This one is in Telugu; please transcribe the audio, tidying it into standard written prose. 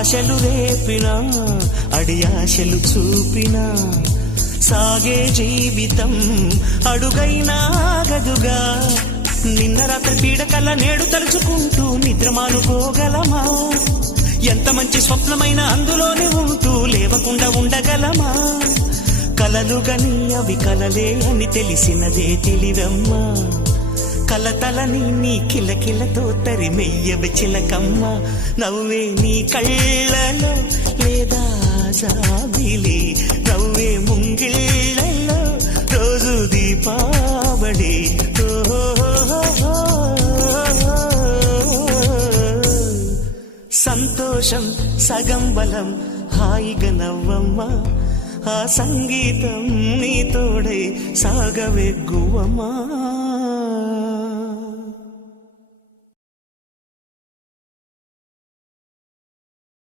ఆశలు రేపినా అడియాశలు చూపినా సాగే జీవితం అడుగైనా ఆగదుగా. నిన్న రాత్రి పీడకల్లా నేడు తలుచుకుంటూ నిద్రమానుకోగలమా? ఎంత మంచి స్వప్నమైన అందులోనే ఉంటూ లేవకుండా ఉండగలమా? కలలుగని అవి కలలే అని తెలిసినదే తెలివమ్మా. కలతలని నీ కిలకిలతో తరిమెయ్యవి చిలకమ్మ. నవ్వే నీ కళ్ళలో లేదా జాబిలి, నవ్వే ముంగిళ్ళలో రోజు దీపావళి. సంతోషం సగం బలం, హాయిగా నవ్వమ్మా. ఆ సంగీతం నీ తోడై సాగవెగ్గువమ్మా.